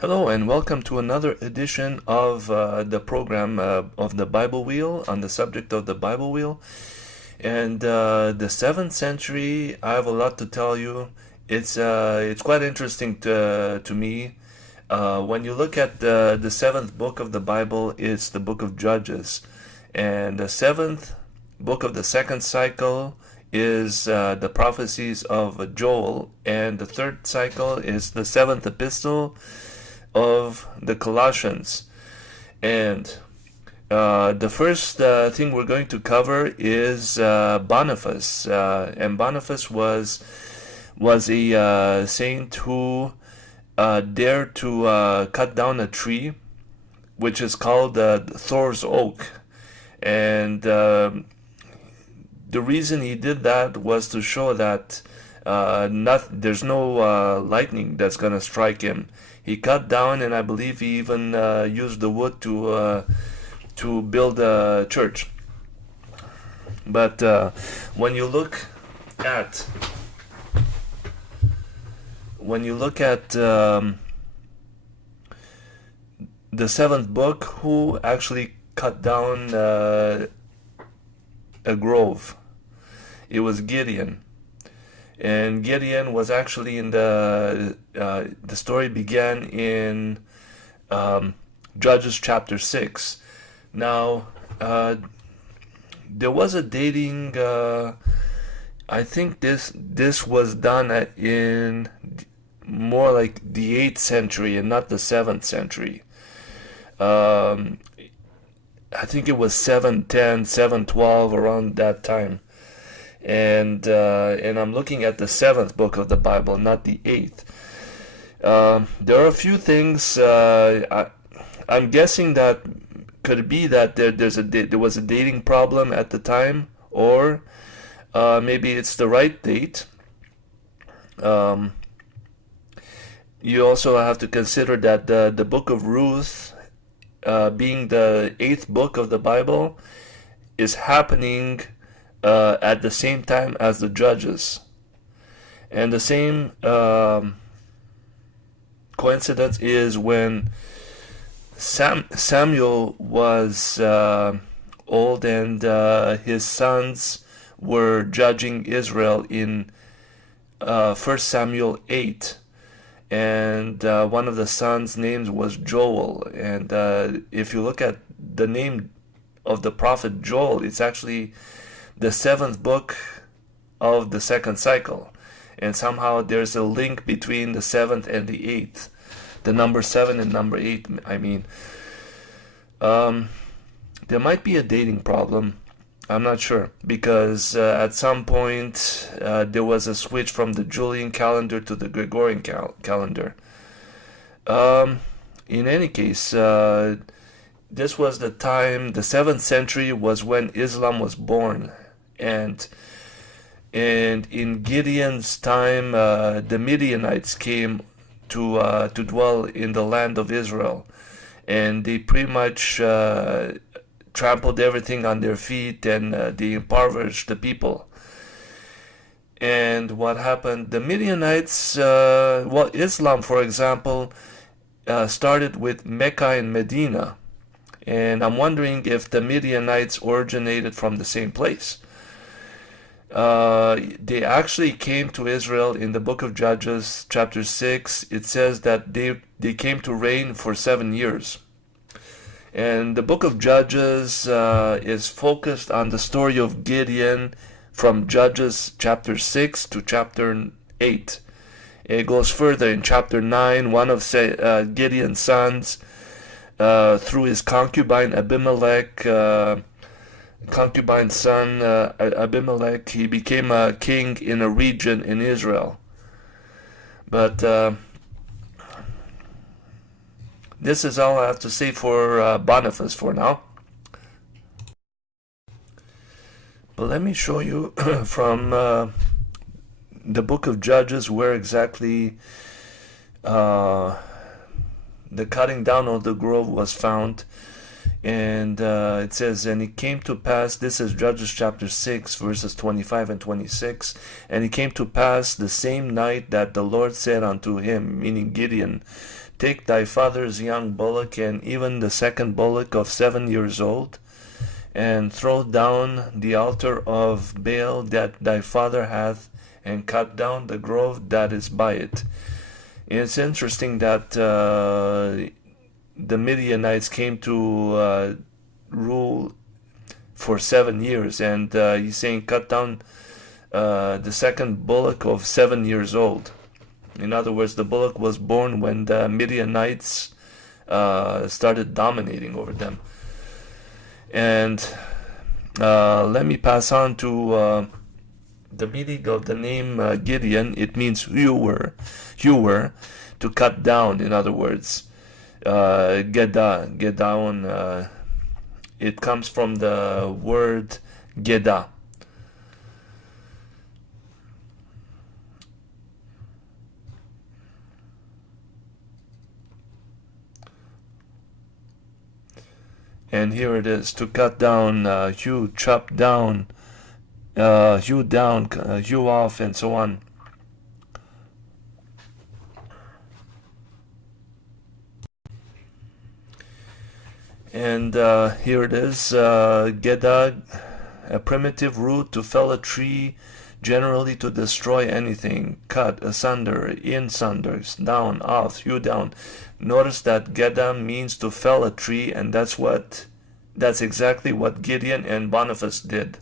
Hello and welcome to another edition of the program of the Bible Wheel on the subject of the Bible Wheel. And the 7th century, I have a lot to tell you. It's quite interesting to me. When you look at the seventh book of the Bible, it's the book of Judges. And the seventh book of the second cycle is the prophecies of Joel. And the third cycle is the seventh epistle of the Colossians. And the first thing we're going to cover is Boniface. And Boniface was a saint who dared to cut down a tree, which is called Thor's Oak. And the reason he did that was to show that there's no lightning that's going to strike him. He cut down, and I believe he even used the wood to build a church. But when you look at the seventh book, who actually cut down a grove? It was Gideon. And Gideon was actually in the story began in Judges chapter 6. Now, there was a dating, I think this was done in more like the 8th century and not the 7th century. I think it was 710, 712, around that time. And I'm looking at the 7th book of the Bible, not the 8th. There are a few things. I'm guessing that could it be that there was a dating problem at the time, or maybe it's the right date. You also have to consider that the book of Ruth, being the 8th book of the Bible, is happening at the same time as the Judges. And the same coincidence is when Samuel was old and his sons were judging Israel in 1 Samuel 8. And one of the sons' names was Joel. And if you look at the name of the prophet Joel, it's actually the 7th book of the second cycle, and somehow there's a link between the 7th and the 8th, the number 7 and number 8. I mean, there might be a dating problem. I'm not sure, because at some point there was a switch from the Julian calendar to the Gregorian calendar. In any case, this was the time, the 7th century was when Islam was born. And in Gideon's time, the Midianites came to dwell in the land of Israel, and they pretty much trampled everything on their feet, and they impoverished the people. And what happened? The Midianites, Islam, for example, started with Mecca and Medina, and I'm wondering if the Midianites originated from the same place. They actually came to Israel in the book of Judges chapter 6. It says that they came to reign for 7 years. And the book of Judges is focused on the story of Gideon from Judges chapter 6 to chapter 8. It goes further in chapter 9. One of Gideon's sons, through his concubine Abimelech, concubine son Abimelech, he became a king in a region in Israel. But this is all I have to say for Boniface for now. But let me show you from the book of Judges where exactly the cutting down of the grove was found. And it says, and it came to pass, this is Judges chapter 6, verses 25 and 26, and it came to pass the same night that the Lord said unto him, meaning Gideon, take thy father's young bullock, and even the second bullock of 7 years old, and throw down the altar of Baal that thy father hath, and cut down the grove that is by it. And it's interesting that the Midianites came to rule for 7 years, and he's saying cut down the second bullock of 7 years old. In other words, the bullock was born when the Midianites started dominating over them. And let me pass on to the meaning of the name Gideon. It means hewer, to cut down, in other words. Gedaon, it comes from the word Geda. And here it is, to cut down, hew, chop down, hew down, hew off, and so on. And here it is, Geda, a primitive root to fell a tree, generally to destroy anything, cut, asunder, in sunders, down, off, hew down. Notice that Geda means to fell a tree, and that's exactly what Gideon and Boniface did.